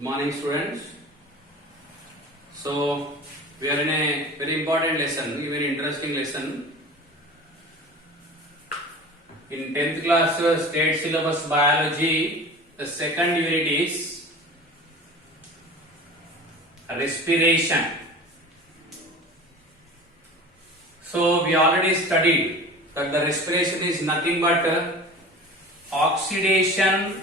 Good morning, students. So we are in a very important lesson, very interesting lesson. In 10th class state syllabus biology, the second unit is respiration. So we already studied that the respiration is nothing but oxidation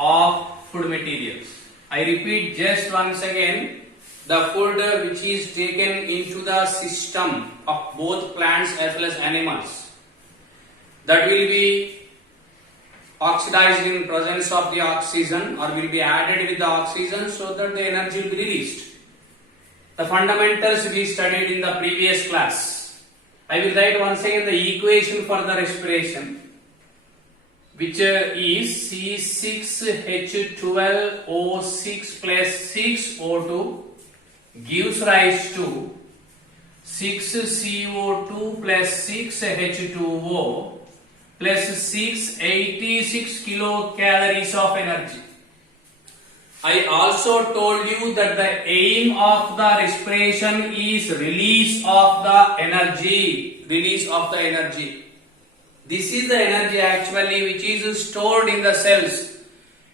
of food materials. I repeat just once again, the food which is taken into the system of both plants as well as animals, that will be oxidized in presence of the oxygen or will be added with the oxygen so that the energy will be released. The fundamentals we studied in the previous class. I will write once again the equation for the respiration, which is C6H12O6 plus 6O2 gives rise to 6CO2 plus 6H2O plus 686 kilocalories of energy. I also told you that the aim of the respiration is release of the energy. This is the energy actually which is stored in the cells,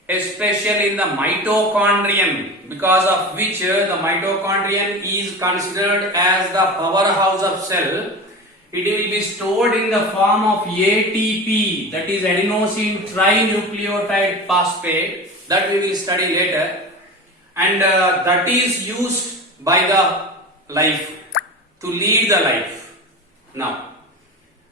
especially in the mitochondrion, because of which the mitochondrion is considered as the powerhouse of cell. It will be stored in the form of ATP, that is adenosine trinucleotide phosphate, that we will study later, and that is used by the life to lead the life. Now,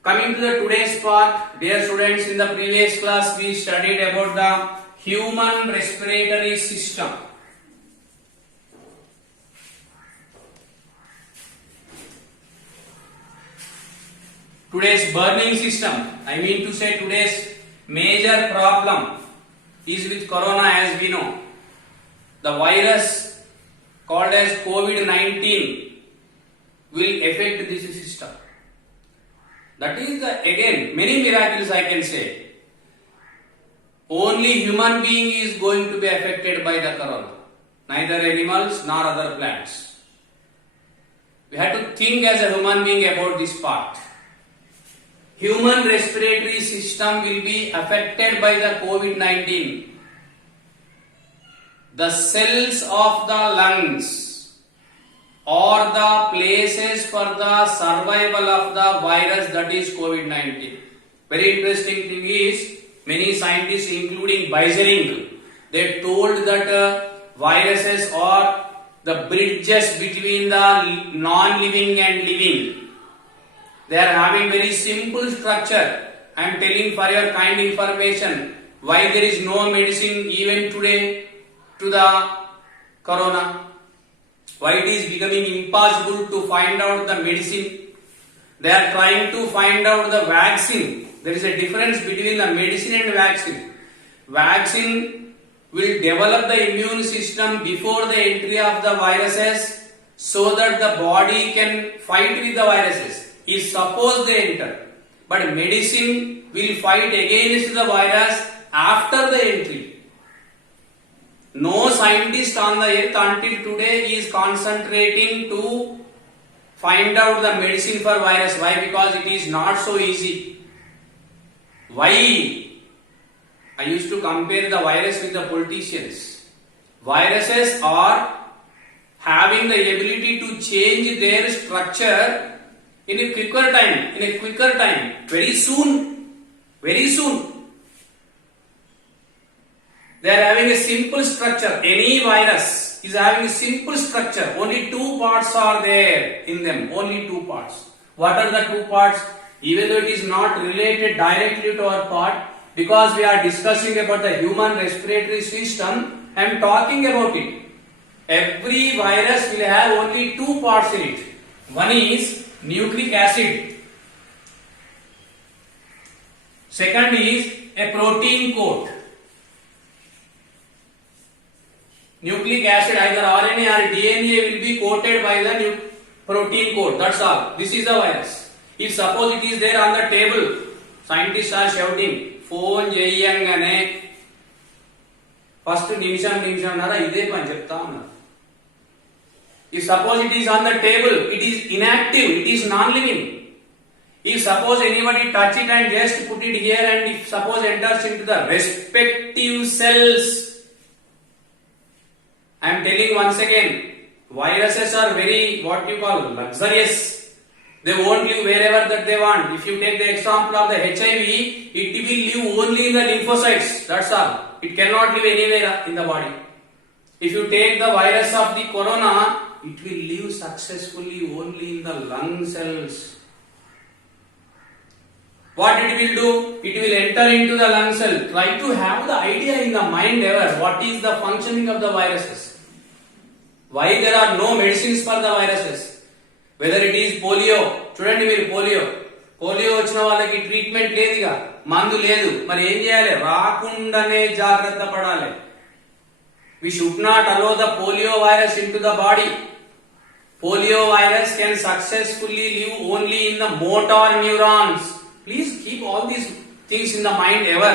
coming to the today's part, dear students, in the previous class we studied about the human respiratory system. Today's burning system, I mean to say today's major problem is with corona, as we know. The virus called as COVID-19 will affect this system. That is again many miracles I can say. Only human being is going to be affected by the corona, neither animals nor other plants. We have to think as a human being about this part. Human respiratory system will be affected by the COVID-19. The cells of the lungs or the places for the survival of the virus, that is COVID-19. Very interesting thing is, many scientists including Beisering, they told that viruses are the bridges between the non-living and living. They are having very simple structure. I am telling for your kind information why there is no medicine even today to the corona. Why it is becoming impossible to find out the medicine. They are trying to find out the vaccine. There is a difference between the medicine and vaccine. Vaccine will develop the immune system before the entry of the viruses so that the body can fight with the viruses if suppose they enter. But medicine will fight against the virus after the entry. No scientist on the earth until today is concentrating to find out the medicine for virus. Why? Because it is not so easy. Why? I used to compare the virus with the politicians. Viruses are having the ability to change their structure in a quicker time, very soon. They are having a simple structure. Any virus is having a simple structure. Only two parts are there in them. Only two parts. What are the two parts? Even though it is not related directly to our part, because we are discussing about the human respiratory system, I am talking about it. Every virus will have only two parts in it. One is nucleic acid. Second is a protein coat. Nucleic acid, either RNA or DNA, will be coated by the protein coat. That's all. This is the virus. If suppose it is there on the table, scientists are shouting, phone jayangane first నిమిషంన్నర ఇదే పని చెప్తా ఉన్నారు. If suppose it is on the table, it is inactive, it is non-living. If suppose anybody touch it and just put it here and if suppose enters into the respective cells, I am telling once again, viruses are very what you call luxurious. They won't live wherever that they want. If you take the example of the HIV, it will live only in the lymphocytes. That's all. It cannot live anywhere in the body. If you take the virus of the corona, it will live successfully only in the lung cells. What it will do? It will enter into the lung cell. Try to have the idea in the mind ever. What is the functioning of the viruses? Why there are no medicines for the viruses? Whether it is polio, చూడండి మీరు polio వచ్చిన వాళ్ళకి treatment లేదుగా, మందు లేదు, మరి ఏం చేయాలి? రాకుండానే జాగ్రత్త పడాలి. We should not allow the polio virus into the body. Polio virus can successfully live only in the motor neurons. Please keep all these things in the mind ever.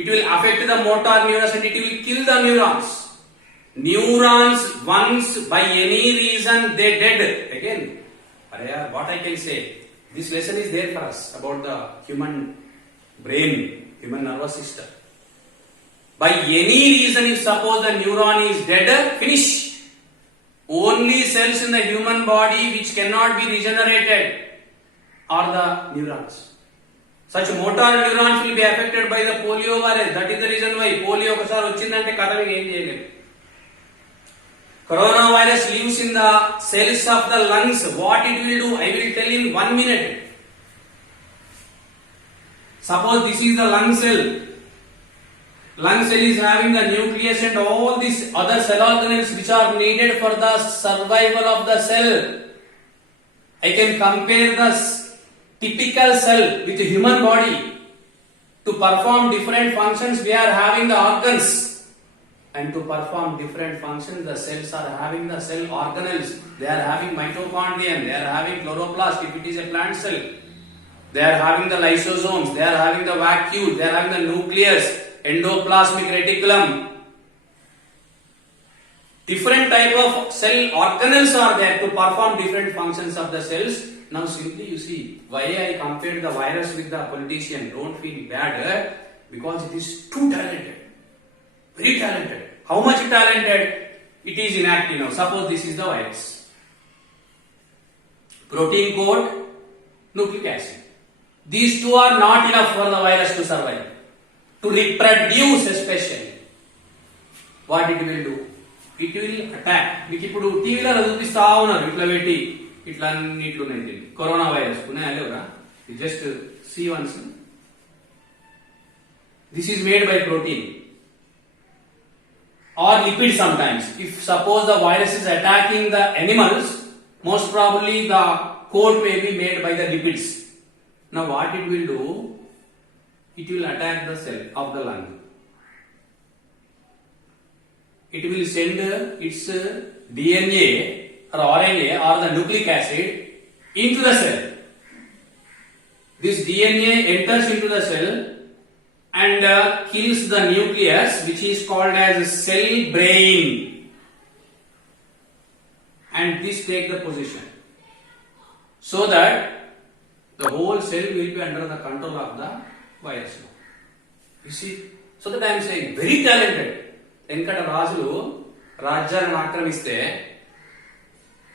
It will affect the motor neurons and it will kill the neurons. Neurons once by any reason they dead. Again, what I can say, this lesson is there for us about the human brain, human nervous system. By any reason, if suppose the neuron is dead, finish. Only cells in the human body which cannot be regenerated are the neurons. Such motor neurons will be affected by the polio virus. That is the reason why polio ఒకసారి వచ్చిందంటే కథకి ఏం చేయలేము. Coronavirus lives in the cells of the lungs. What it will do? I will tell in 1 minute. Suppose this is the lung cell. Lung cell is having the nucleus and all these other cell organelles which are needed for the survival of the cell. I can compare the typical cell with the human body. To perform different functions, we are having the organs. And to perform different functions, the cells are having the cell organelles. They are having mitochondrion, they are having chloroplast if it is a plant cell. They are having the lysosomes, they are having the vacuole, they are having the nucleus, endoplasmic reticulum. Different type of cell organelles are there to perform different functions of the cells. Now simply you see why I compared the virus with the politician. Don't feel bad because it is too talented. Very talented. How much talented? It is inactive now. Suppose this is the virus. Protein code, nucleic acid. These two are not enough for the virus to survive. To reproduce especially. What it will do? It will attack. మీకు ఇప్పుడు టీవీలో చూపిస్తా ఉన్నారు ఇట్లా పెట్టి ఇట్లా అన్ని ఇట్లున్నాయి. Corona virus ఉన్నాయా లేవురా? Just see once. This is made by protein. Or lipid sometimes. If suppose the virus is attacking the animals, most probably the coat may be made by the lipids. Now what it will do? It will attack the cell of the lung. It will send its DNA or RNA or the nucleic acid into the cell. This DNA enters into the cell and kills the nucleus, which is called as cell brain, and this take the position so that the whole cell will be under the control of the virus. You see, so that I am saying very talented. Venkata రాజులు రాజ్యాలను ఆక్రమిస్తే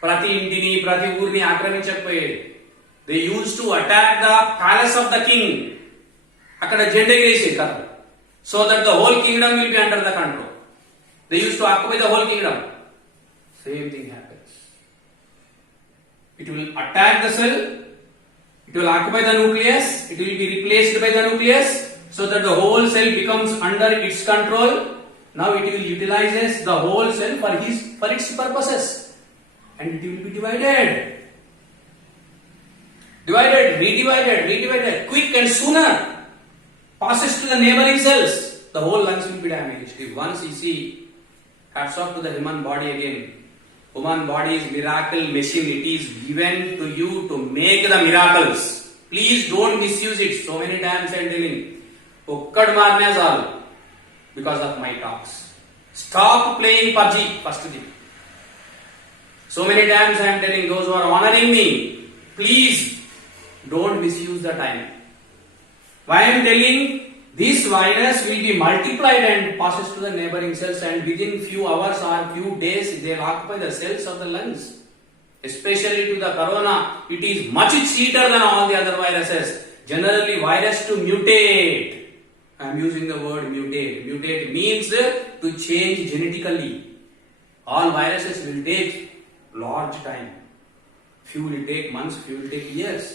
ప్రతి ఇంటిని ప్రతి ఊరిని ఆక్రమించకపోయేది. They use to attack the palace of the king. అక్కడ జెండా ఎగిరేసి కదా, so that the whole kingdom will be under the control. They use to occupy the whole kingdom. Same thing happens. It will attack the cell, it will occupy the nucleus, it will be replaced by the nucleus so that the whole cell becomes under its control. Now it will utilizes the whole cell for its purposes and it will be divided, redivided, quick and sooner, passes to the neighboring cells. The whole lungs will be damaged. If once you see, hats off to the human body again. Human body is miracle machine. It is given to you to make the miracles. Please don't misuse it. So many times I am telling. ఒక్కడు మారినా చాలు because of my talks. Stop playing PUBG, first thing. So many times I am telling those who are honoring me, please don't misuse the time. Why I am telling? This virus will be multiplied and passes to the neighboring cells, and within few hours or few days they will occupy the cells of the lungs. Especially to the corona, it is much cheaper than all the other viruses. Generally virus to mutate. I am using the word mutate. Mutate means to change genetically. All viruses will take large time. Few will take months, few will take years.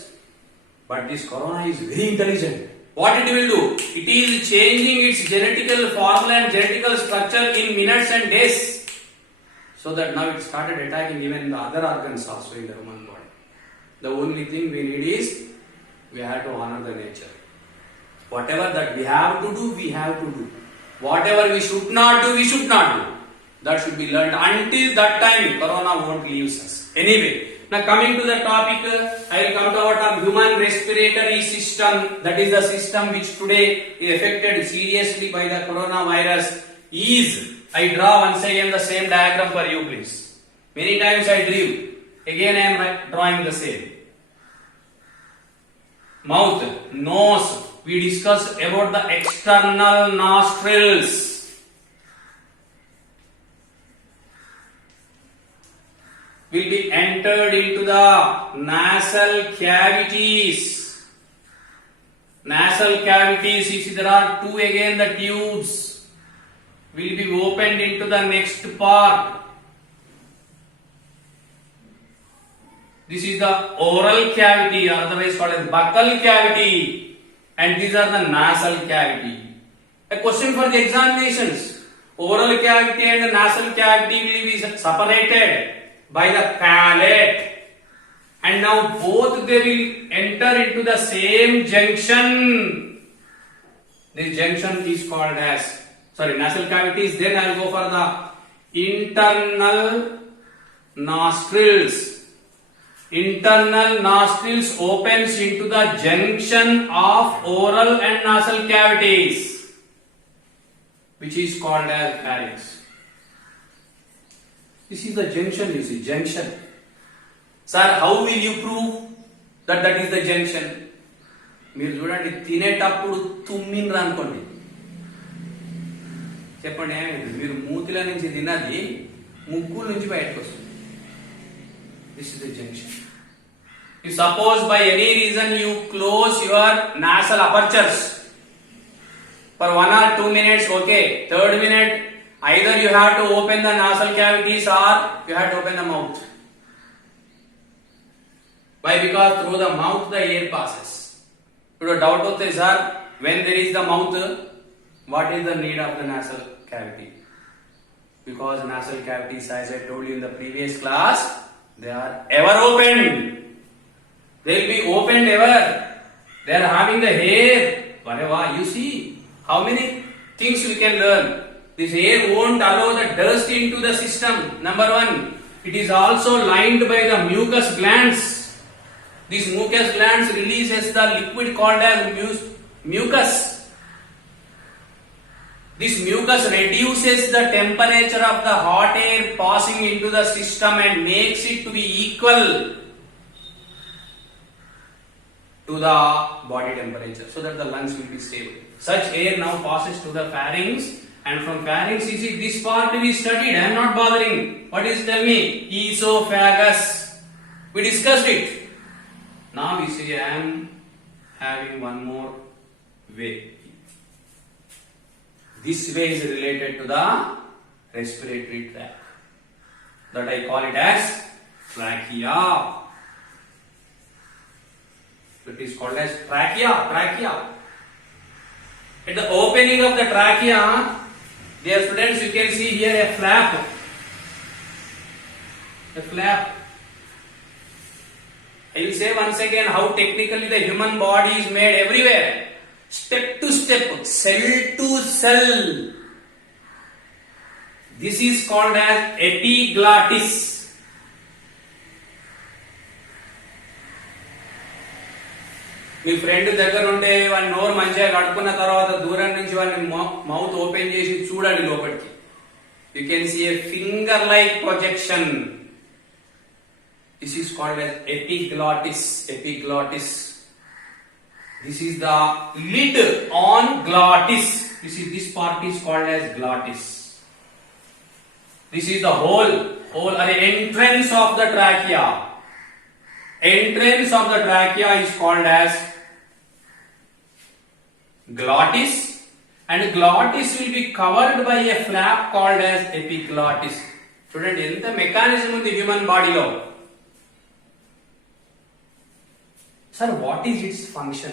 But this corona is very intelligent. What it will do? It is changing its genetical formula and genetical structure in minutes and days. So that now it started attacking even the other organs also in the human body. The only thing we need is we have to honor the nature. Whatever that we have to do, we have to do. Whatever we should not do, we should not do. That should be learned. Until that time, corona won't leave us. Anyway, now coming to the topic, I will come to our topic, human respiratory system. That is the system which today is affected seriously by the coronavirus. I draw once again the same diagram for you, please. Many times I drew. Again I am drawing the same. Mouth, nose. We discussed about the external nostrils. Will be entered into the nasal cavities. Nasal cavities, you see there are two again, the tubes will be opened into the next part. This is the oral cavity, or otherwise called as buccal cavity, and these are the nasal cavity. A question for the examinations. Oral cavity and the nasal cavity will be separated by the palate, and now both they will enter into the same junction. This junction is called as, nasal cavities. Then I will go for the internal nostrils. Internal nostrils opens into the junction of oral and nasal cavities, which is called as pharynx. This is the junction, you see, junction. Sir, how will you prove that that is the junction? మీరు చూడండి, తినేటప్పుడు తుమ్మిండ్రు అనుకోండి, చెప్పండి ఏమైంది? మీరు మూతిల నుంచి తిన్నది ముక్కుల నుంచి బయటకు వస్తుంది. This is the junction. If suppose by any reason you close your nasal apertures for 1 or 2 minutes, okay. Third minute, either you have to open the nasal cavities or you have to open the mouth. Why? Because through the mouth the air passes. You doubt होते sir, when there is the mouth, what is the need of the nasal cavity? Because nasal cavities, as I told you in the previous class, they are ever open. They will be opened ever. They are having the hair. Whatever you see, how many things we can learn. This air won't allow the dust into the system. Number one, it is also lined by the mucus glands. These mucus glands releases the liquid called as mucus. This mucus reduces the temperature of the hot air passing into the system and makes it to be equal to the body temperature, so that the lungs will be stable. Such air now passes to the pharynx, and from pharynx, you see, this part we studied. I am not bothering. What is, tell me? Esophagus. We discussed it. Now we see I am having one more way. This way is related to the respiratory tract, that I call it as trachea. It is called as trachea. At the opening of the trachea, dear students, you can see here a flap. I will say once again how technically the human body is made everywhere. Step to step, cell to cell. This is called as epiglottis. Me friend దగ్గర ఉంటే వాడి నోరు మంచిగా కడుక్కున్న తర్వాత దూరం నుంచి వాడిని మౌత్ ఓపెన్ చేసి చూడండి లోపలికి. You can see a finger like projection. This is called as epiglottis. Epiglottis. This is the lid on glottis. This part is called as glottis. This is the hole or the entrance of the trachea. Entrance of the trachea is called as glottis, and glottis will be covered by a flap called as epiglottis. చూడండి ఎంత mechanism ఉంది human బాడీలో. Sir, what is its function?